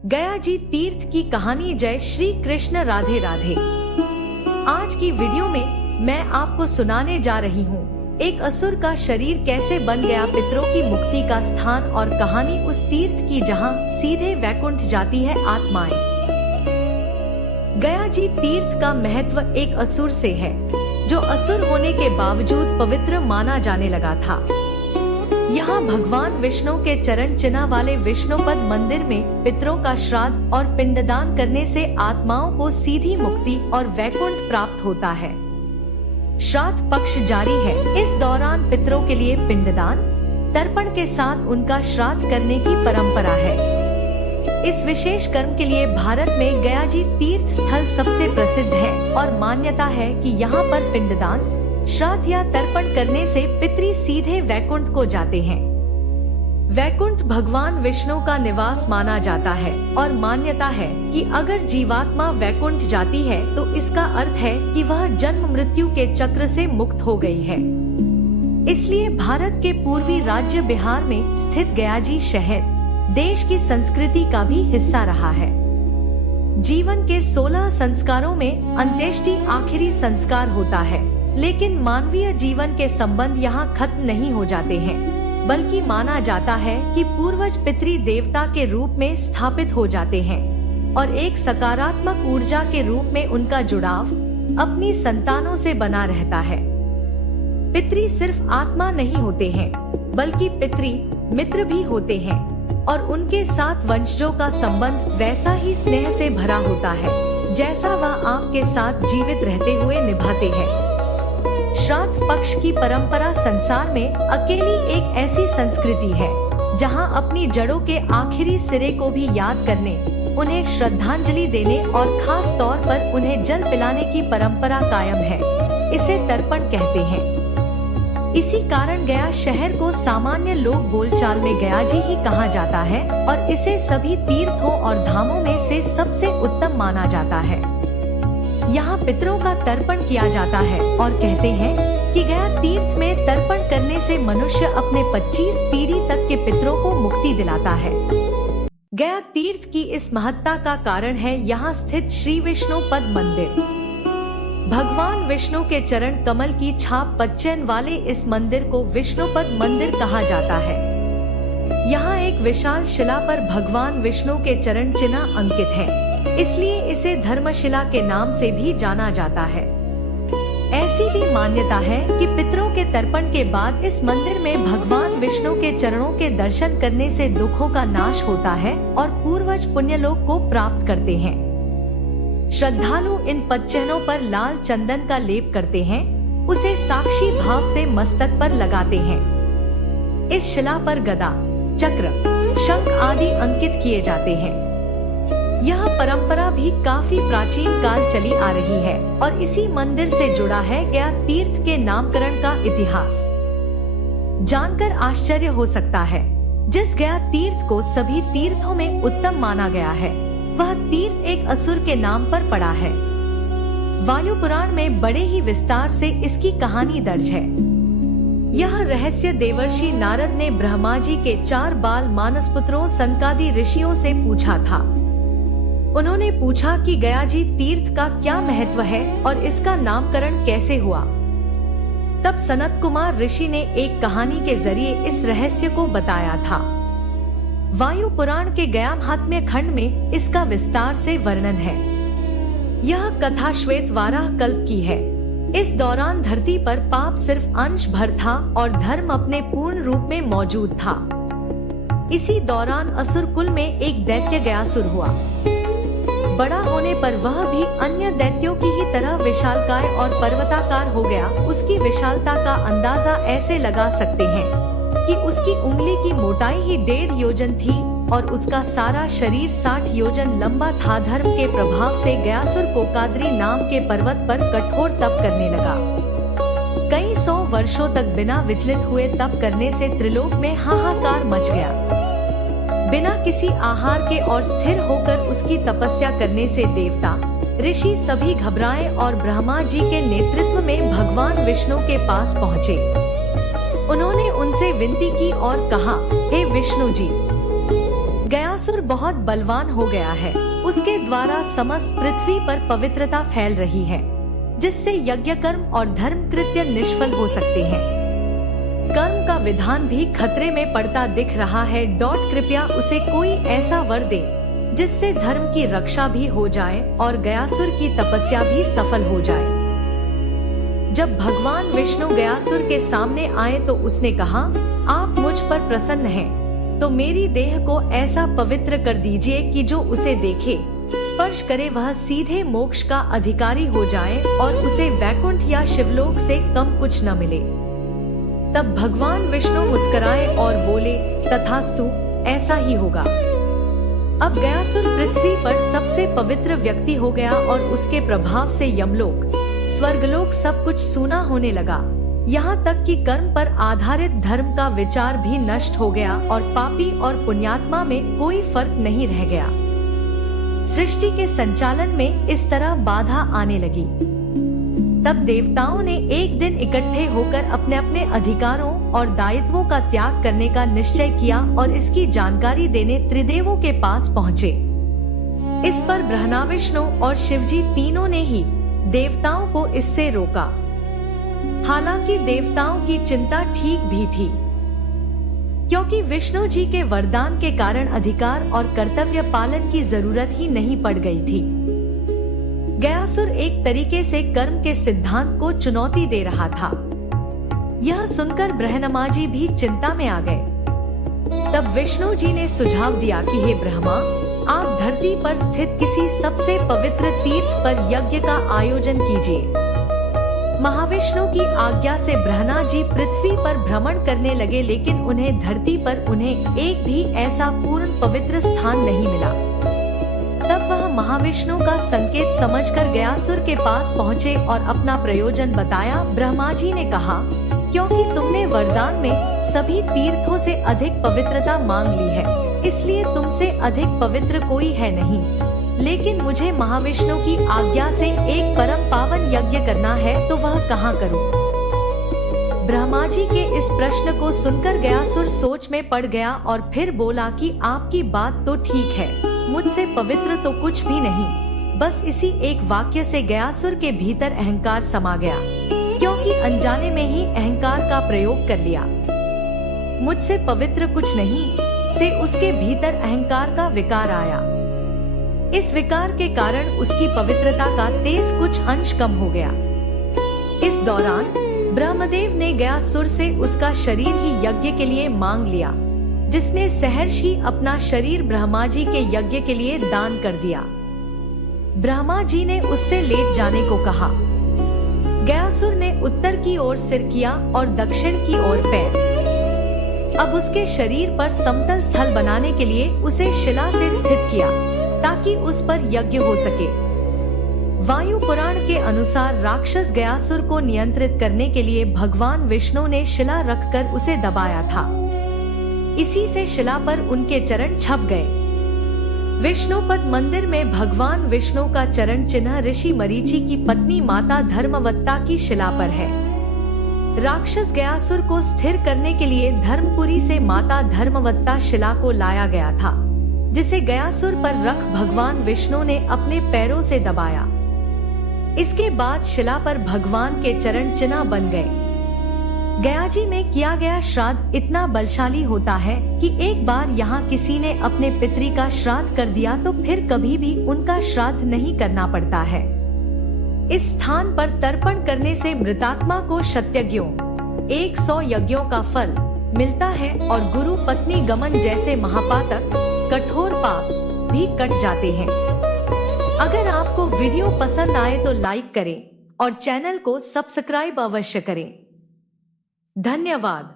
गया जी तीर्थ की कहानी। जय श्री कृष्ण, राधे राधे। आज की वीडियो में मैं आपको सुनाने जा रही हूँ एक असुर का शरीर कैसे बन गया पितरों की मुक्ति का स्थान, और कहानी उस तीर्थ की जहाँ सीधे वैकुंठ जाती है आत्माएं। गया जी तीर्थ का महत्व एक असुर से है, जो असुर होने के बावजूद पवित्र माना जाने लगा था। यहाँ भगवान विष्णु के चरण चिन्ह वाले विष्णुपद मंदिर में पितरों का श्राद्ध और पिंडदान करने से आत्माओं को सीधी मुक्ति और वैकुंठ प्राप्त होता है। श्राद्ध पक्ष जारी है। इस दौरान पितरों के लिए पिंडदान तर्पण के साथ उनका श्राद्ध करने की परंपरा है। इस विशेष कर्म के लिए भारत में गया जी तीर्थ स्थल सबसे प्रसिद्ध है और मान्यता है कि यहाँ पर पिंडदान, श्राद्ध या तर्पण करने से पितरी सीधे वैकुंठ को जाते हैं। वैकुंठ भगवान विष्णु का निवास माना जाता है और मान्यता है कि अगर जीवात्मा वैकुंठ जाती है तो इसका अर्थ है कि वह जन्म मृत्यु के चक्र से मुक्त हो गई है। इसलिए भारत के पूर्वी राज्य बिहार में स्थित गया जी शहर देश की संस्कृति का भी हिस्सा रहा है। जीवन के 16 संस्कारों में अंत्येष्टि आखिरी संस्कार होता है, लेकिन मानवीय जीवन के संबंध यहाँ खत्म नहीं हो जाते हैं, बल्कि माना जाता है कि पूर्वज पितृ देवता के रूप में स्थापित हो जाते हैं और एक सकारात्मक ऊर्जा के रूप में उनका जुड़ाव अपनी संतानों से बना रहता है। पितृ सिर्फ आत्मा नहीं होते हैं, बल्कि पितृ मित्र भी होते हैं और उनके साथ वंशजों का संबंध वैसा ही स्नेह से भरा होता है जैसा वह आपके साथ जीवित रहते हुए निभाते हैं। श्राद्ध पक्ष की परंपरा संसार में अकेली एक ऐसी संस्कृति है जहां अपनी जड़ों के आखिरी सिरे को भी याद करने, उन्हें श्रद्धांजलि देने और खास तौर पर उन्हें जल पिलाने की परंपरा कायम है। इसे तर्पण कहते हैं। इसी कारण गया शहर को सामान्य लोग बोलचाल में गया जी ही कहा जाता है और इसे सभी तीर्थों और धामों में से सबसे उत्तम माना जाता है। यहाँ पितरों का तर्पण किया जाता है और कहते हैं कि गया तीर्थ में तर्पण करने से मनुष्य अपने 25 पीढ़ी तक के पितरों को मुक्ति दिलाता है। गया तीर्थ की इस महत्ता का कारण है यहाँ स्थित श्री विष्णु पद मंदिर। भगवान विष्णु के चरण कमल की छाप पच्चन वाले इस मंदिर को विष्णुपद मंदिर कहा जाता है। यहाँ एक विशाल शिला पर भगवान विष्णु के चरण चिन्ह अंकित है, इसलिए इसे धर्मशिला के नाम से भी जाना जाता है। ऐसी भी मान्यता है कि पितरों के तर्पण के बाद इस मंदिर में भगवान विष्णु के चरणों के दर्शन करने से दुखों का नाश होता है और पूर्वज पुण्यलोक को प्राप्त करते हैं। श्रद्धालु इन पच्चनों पर लाल चंदन का लेप करते हैं, उसे साक्षी भाव से मस्तक पर लगाते हैं। इस शिला पर गदा, चक्र, शंख आदि अंकित किए जाते हैं। यह परंपरा भी काफी प्राचीन काल चली आ रही है और इसी मंदिर से जुड़ा है गया तीर्थ के नामकरण का इतिहास। जानकर आश्चर्य हो सकता है, जिस गया तीर्थ को सभी तीर्थों में उत्तम माना गया है, वह तीर्थ एक असुर के नाम पर पड़ा है। वायु पुराण में बड़े ही विस्तार से इसकी कहानी दर्ज है। यह रहस्य देवर्षि नारद ने ब्रह्मा जी के 4 बाल मानसपुत्रों सनकादि ऋषियों से पूछा था। उन्होंने पूछा कि गया जी तीर्थ का क्या महत्व है और इसका नामकरण कैसे हुआ। तब सनत कुमार ऋषि ने एक कहानी के जरिए इस रहस्य को बताया था। वायु पुराण के गया महात्म्य खंड में इसका विस्तार से वर्णन है। यह कथा श्वेत वाराह कल्प की है। इस दौरान धरती पर पाप सिर्फ अंश भर था और धर्म अपने पूर्ण रूप में मौजूद था। इसी दौरान असुर कुल में एक दैत्य गयासुर हुआ। बड़ा होने पर वह भी अन्य दैत्यों की ही तरह विशालकाय और पर्वताकार हो गया। उसकी विशालता का अंदाजा ऐसे लगा सकते हैं कि उसकी उंगली की मोटाई ही 1.5 योजन थी और उसका सारा शरीर 60 योजन लंबा था। धर्म के प्रभाव से गयासुर कोकाद्री नाम के पर्वत पर कठोर तप करने लगा। कई 100 वर्षों तक बिना विचलित हुए तप करने से त्रिलोक में हाहाकार मच गया। बिना किसी आहार के और स्थिर होकर उसकी तपस्या करने से देवता, ऋषि सभी घबराए और ब्रह्मा जी के नेतृत्व में भगवान विष्णु के पास पहुँचे। उन्होंने उनसे विनती की और कहा, हे विष्णु जी, गयासुर बहुत बलवान हो गया है। उसके द्वारा समस्त पृथ्वी पर पवित्रता फैल रही है, जिससे यज्ञ कर्म और धर्म कृत्य निष्फल हो सकते हैं। कर्म का विधान भी खतरे में पड़ता दिख रहा है। कृपया उसे कोई ऐसा वर दे जिससे धर्म की रक्षा भी हो जाए और गयासुर की तपस्या भी सफल हो जाए। जब भगवान विष्णु गयासुर के सामने आए तो उसने कहा, आप मुझ पर प्रसन्न हैं, तो मेरी देह को ऐसा पवित्र कर दीजिए कि जो उसे देखे, स्पर्श करे, वह सीधे मोक्ष का अधिकारी हो जाए और उसे वैकुंठ या शिवलोक से कम कुछ न मिले। तब भगवान विष्णु मुस्कुराए और बोले, तथास्तु, ऐसा ही होगा। अब गयासुर पृथ्वी पर सबसे पवित्र व्यक्ति हो गया और उसके प्रभाव से यमलोक, स्वर्गलोक सब कुछ सूना होने लगा। यहाँ तक कि कर्म पर आधारित धर्म का विचार भी नष्ट हो गया और पापी और पुण्यात्मा में कोई फर्क नहीं रह गया। सृष्टि के संचालन में इस तरह बाधा आने लगी। तब देवताओं ने एक दिन इकट्ठे होकर अपने अपने अधिकारों और दायित्वों का त्याग करने का निश्चय किया और इसकी जानकारी देने त्रिदेवों के पास पहुँचे। इस पर ब्रह्मा, विष्णु और शिवजी तीनों ने ही देवताओं को इससे रोका। हालांकि देवताओं की चिंता ठीक भी थी, क्योंकि विष्णु जी के वरदान के कारण अधिकार और कर्तव्य पालन की जरूरत ही नहीं पड़ गई थी। गयासुर एक तरीके से कर्म के सिद्धांत को चुनौती दे रहा था। यह सुनकर ब्रह्मा जी भी चिंता में आ गए। तब विष्णु जी ने सुझाव दिया कि हे ब्रह्मा, आप धरती पर स्थित किसी सबसे पवित्र तीर्थ पर यज्ञ का आयोजन कीजिए। महाविष्णु की आज्ञा से ब्रह्मा जी पृथ्वी पर भ्रमण करने लगे, लेकिन उन्हें धरती पर उन्हें एक भी ऐसा पूर्ण पवित्र स्थान नहीं मिला। तब वह महाविष्णु का संकेत समझकर गयासुर के पास पहुँचे और अपना प्रयोजन बताया। ब्रह्मा जी ने कहा, क्योंकि तुमने वरदान में सभी तीर्थों से अधिक पवित्रता मांग ली है, इसलिए तुमसे अधिक पवित्र कोई है नहीं। लेकिन मुझे महाविष्णु की आज्ञा से एक परम पावन यज्ञ करना है, तो वह कहाँ करूं? ब्रह्मा जी के इस प्रश्न को सुनकर गयासुर सोच में पड़ गया और फिर बोला कि आपकी बात तो ठीक है, मुझसे पवित्र तो कुछ भी नहीं। बस इसी एक वाक्य से गयासुर के भीतर अहंकार समा गया, क्योंकि अनजाने में ही अहंकार का प्रयोग कर लिया। मुझसे पवित्र कुछ नहीं से उसके भीतर अहंकार का विकार आया। इस विकार के कारण उसकी पवित्रता का तेज कुछ अंश कम हो गया। इस दौरान ब्रह्मदेव ने गयासुर से उसका शरीर ही यज्ञ के लिए मांग लिया, जिसने सहर्ष ही अपना शरीर ब्रह्मा जी के यज्ञ के लिए दान कर दिया। ब्रह्मा जी ने उससे लेट जाने को कहा। गयासुर ने उत्तर की ओर सिर किया और दक्षिण की ओर पैर। अब उसके शरीर पर समतल स्थल बनाने के लिए उसे शिला से स्थित किया, ताकि उस पर यज्ञ हो सके। वायु पुराण के अनुसार राक्षस गयासुर को नियंत्रित करने के लिए भगवान विष्णु ने शिला रखकर उसे दबाया था। इसी से शिला पर उनके चरण छप गए। विष्णुपद मंदिर में भगवान विष्णु का चरण चिन्ह ऋषि मरीचि की पत्नी माता धर्मवत्ता की शिला पर है। राक्षस गयासुर को स्थिर करने के लिए धर्मपुरी से माता धर्मवत्ता शिला को लाया गया था, जिसे गयासुर पर रख भगवान विष्णु ने अपने पैरों से दबाया। इसके बाद शिला पर भगवान के चरण चिन्ह बन गए। गया जी में किया गया श्राद्ध इतना बलशाली होता है कि एक बार यहाँ किसी ने अपने पितरी का श्राद्ध कर दिया तो फिर कभी भी उनका श्राद्ध नहीं करना पड़ता है। इस स्थान पर तर्पण करने से मृतात्मा को शतयज्ञों 100 यज्ञों का फल मिलता है और गुरु पत्नी गमन जैसे महापातक कठोर पाप भी कट जाते हैं। अगर आपको वीडियो पसंद आए तो लाइक करें और चैनल को सब्सक्राइब अवश्य करें। धन्यवाद।